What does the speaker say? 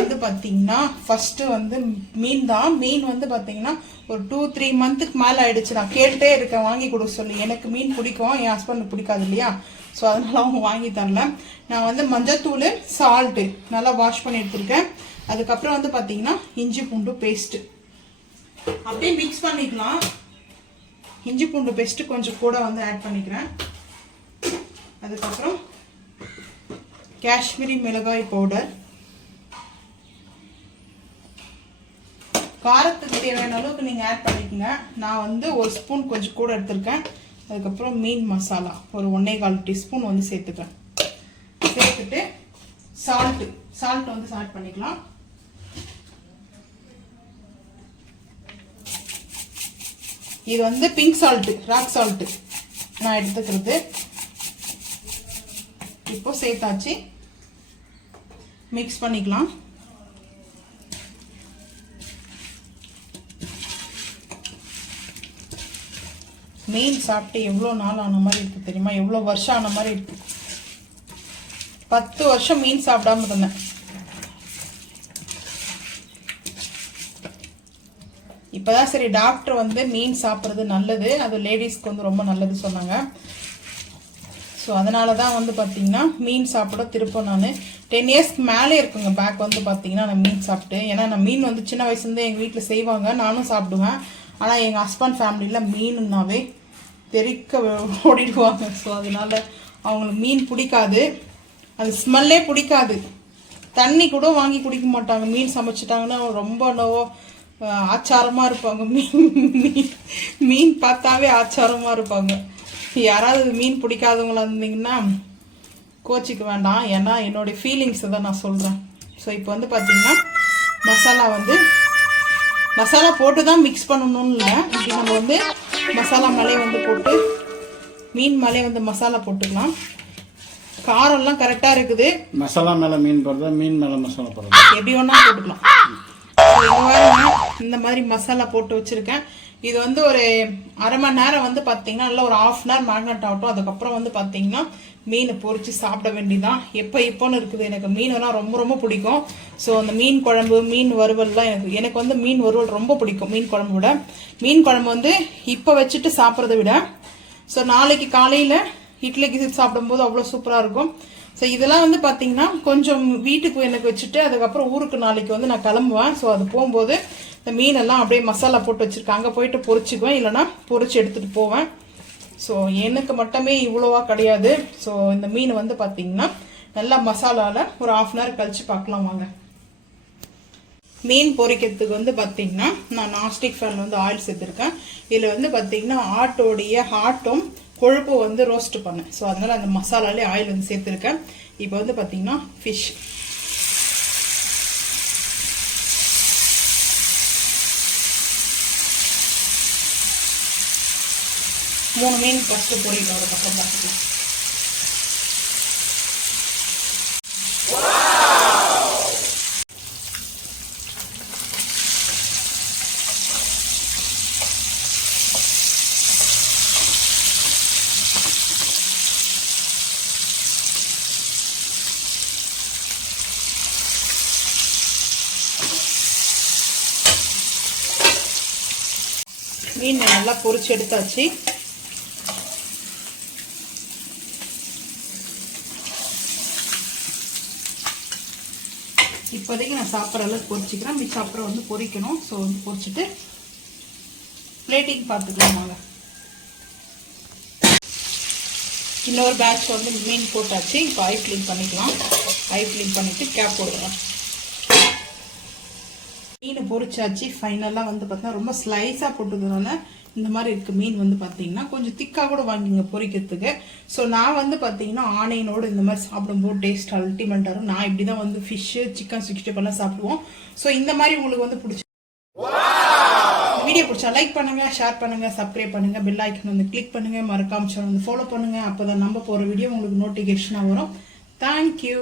வந்து பார்த்தீங்கன்னா ஃபர்ஸ்ட் வந்து மீன் தான். மீன் வந்து பார்த்தீங்கன்னா ஒரு 2-3 மந்த்துக்கு மேலே ஆயிடுச்சு. நான் கேட்டே இருக்கேன் வாங்கி கொடுக்க சொல்லி. எனக்கு மீன் பிடிக்கும், என் ஹஸ்பண்டுக்கு பிடிக்காது இல்லையா, ஸோ அதனால அவங்க வாங்கி தரல. நான் வந்து மஞ்சத்தூள், சால்ட்டு நல்லா வாஷ் பண்ணி எடுத்துருக்கேன். அதுக்கப்புறம் வந்து பார்த்தீங்கன்னா இஞ்சி பூண்டு பேஸ்ட்டு அப்படியே மிக்ஸ் பண்ணிக்கலாம். இஞ்சி பூண்டு பேஸ்ட்டு கொஞ்சம் கூட வந்து ஆட் பண்ணிக்கிறேன். அதுக்கப்புறம் காஷ்மீரி மிளகாய் பவுடர், காரத்துக்கு தேவையான அளவுக்கு நீங்கள் ஆட் பண்ணிக்கோங்க. நான் வந்து 1 ஸ்பூன் கொஞ்சம் கூட எடுத்திருக்கேன். அதுக்கப்புறம் மீன் மசாலா ஒரு 1.25 டீஸ்பூன் வந்து சேர்த்துக்கிறேன். சேர்த்துட்டு சால்ட் வந்து ஆட் பண்ணிக்கலாம். இது வந்து பிங்க் சால்ட்டு, ராக் சால்ட்டு நான் எடுத்துக்கிறது. இப்போ சேர்த்தாச்சு, மிக்ஸ் பண்ணிக்கலாம். மீன் சாப்பிட்டு எவ்வளோ நாள் ஆன மாதிரி இருக்கு தெரியுமா? எவ்வளோ வருஷம் ஆன மாதிரி இருக்கு. 10 வருஷம் மீன் சாப்பிடாம இருந்தேன். இப்போதான் சரி டாக்டர் வந்து மீன் சாப்பிட்றது நல்லது, அது லேடிஸ்க்கு வந்து ரொம்ப நல்லது சொன்னாங்க. ஸோ அதனால தான் வந்து பார்த்தீங்கன்னா மீன் சாப்பிட திருப்ப நான் 10 இயர்ஸ்க்கு மேலே இருக்குங்க பேக் வந்து பார்த்தீங்கன்னா நான் மீன் சாப்பிட்டு. ஏன்னா நான் மீன் வந்து சின்ன வயசுலேருந்து எங்கள் வீட்டில் செய்வாங்க, நானும் சாப்பிடுவேன். ஆனால் எங்கள் ஹஸ்பண்ட் ஃபேமிலியில் மீனுன்னாவே தெறிக்க ஓடிடுவாங்க. ஸோ அதனால அவங்களுக்கு மீன் பிடிக்காது, அது ஸ்மெல்லே பிடிக்காது. தண்ணி கூட வாங்கி குடிக்க மாட்டாங்க. மீன் சமைச்சிட்டாங்கன்னா ரொம்ப ஆச்சாரமாக இருப்பாங்க. மீன் பார்த்தாவே ஆச்சாரமாக இருப்பாங்க. யாராவது மீன் பிடிக்காதவங்களா இருந்தீங்கன்னா கோச்சிக்க வேண்டாம், ஏன்னா என்னுடைய ஃபீலிங்ஸை தான் நான் சொல்கிறேன். ஸோ இப்போ வந்து பார்த்தீங்கன்னா மசாலா போட்டு தான் மிக்ஸ் பண்ணணும்னு இல்லை. இப்படி நம்ம வந்து மசாலா மேலே வந்து போட்டு மீன் மேலே வந்து மசாலா போட்டுக்கலாம். காரம்லாம் கரெக்டாக இருக்குது. மசாலா மேலே மீன் போடுறதா, மீன் மேலே மசாலா போடுறதா, எப்படி ஒன்றா போட்டுக்கலாம். இந்த மாதிரி மசாலா போட்டு வச்சுருக்கேன். இது வந்து ஒரு அரை மணி நேரம் வந்து பார்த்தீங்கன்னா நல்லா ஒரு 1/2 hour மேரினேட் ஆகட்டும். அதுக்கப்புறம் வந்து பார்த்தீங்கன்னா மீனை பொரிச்சு சாப்பிட வேண்டியதான். இப்போன்னு இருக்குது. எனக்கு மீனெல்லாம் ரொம்ப ரொம்ப பிடிக்கும். ஸோ அந்த மீன் குழம்பு, மீன் வறுவல்லாம் எனக்கு வந்து மீன் வறுவல் ரொம்ப பிடிக்கும் மீன் குழம்பு விட. மீன் குழம்பு வந்து இப்போ வச்சுட்டு சாப்பிட்றத விட ஸோ நாளைக்கு காலையில் இட்லிக்கு சாப்பிடும்போது அவ்வளோ சூப்பராக இருக்கும். ஸோ இதெல்லாம் வந்து பார்த்தீங்கன்னா கொஞ்சம் வீட்டுக்கு எனக்கு வச்சுட்டு அதுக்கப்புறம் ஊருக்கு நாளைக்கு வந்து நான் கிளம்புவேன். ஸோ அது போகும்போது இந்த மீனெல்லாம் அப்படியே மசாலா போட்டு வச்சுருக்கேன், அங்கே போயிட்டு பொரிச்சுக்குவேன், இல்லைனா பொரிச்சு எடுத்துகிட்டு போவேன். ஸோ எனக்கு மட்டுமே இவ்வளோவா கிடையாது. ஸோ இந்த மீன் வந்து பார்த்தீங்கன்னா நல்லா மசாலாவில் ஒரு 1/2 hour கழிச்சு பார்க்கலாம் வாங்க. மீன் பொரிக்கிறதுக்கு வந்து பார்த்தீங்கன்னா நான் நான்ஸ்டிக் ஃபேனில் வந்து ஆயில் சேர்த்துருக்கேன். இதில் வந்து பார்த்தீங்கன்னா ஆட்டோடைய ஹார்ட்டும் கொழுப்பு வந்து ரோஸ்ட் பண்ணேன். ஸோ அதனால் அந்த மசாலாலே ஆயில் வந்து சேர்த்துருக்கேன். இப்போ வந்து பார்த்தீங்கன்னா ஃபிஷ் மூணு மீன் ஃபஸ்ட்டு பொரிட்டு அதுக்கப்புறம் பார்த்துக்கலாம். மீன் நல்லா பொரிச்சு எடுத்தாச்சு. இப்போதைக்கு நான் சாப்பிட்ற அளவுக்கு பொரிச்சிக்கிறேன், மிச்சம் அப்புறம் வந்து பொரிக்கணும். ஸோ வந்து பொரிச்சிட்டு பிளேட்டிங் பார்த்துக்கலாம் வாங்க. இன்னொரு பேட்ச் வந்து மீன் போட்டாச்சு. இப்போ ஐ க்ளீன் பண்ணிக்கலாம். ஐ க்ளீன் பண்ணிவிட்டு கேப் போடலாம். மீன் பொரிச்சாச்சு. ஃபைனலாக வந்து பார்த்தீங்கன்னா ரொம்ப ஸ்லைஸாக போட்டதுனால இந்த மாதிரி இருக்குது. மீன் வந்து பார்த்தீங்கன்னா கொஞ்சம் திக்காக கூட வாங்கிங்க பொரிக்கிறதுக்கு. ஸோ நான் வந்து பார்த்தீங்கன்னா ஆனியனோடு இந்த மாதிரி சாப்பிடும்போது டேஸ்ட் அல்டிமேட்டாக இருக்கும். நான் இப்படி தான் வந்து ஃபிஷ்ஷு, சிக்கன் 65 எல்லாம் சாப்பிடுவோம். ஸோ இந்த மாதிரி உங்களுக்கு வந்து பிடிச்சி வீடியோ பிடிச்சா லைக் பண்ணுங்க, ஷேர் பண்ணுங்க, சப்ஸ்கிரைப் பண்ணுங்க, பெல் ஐக்கன் வந்து கிளிக் பண்ணுங்க, மறக்காம சேனல் வந்து ஃபாலோ பண்ணுங்க. அப்போ தான் நம்ம போகிற வீடியோ உங்களுக்கு நோட்டிஃபிகேஷனாக வரும். தேங்க்யூ.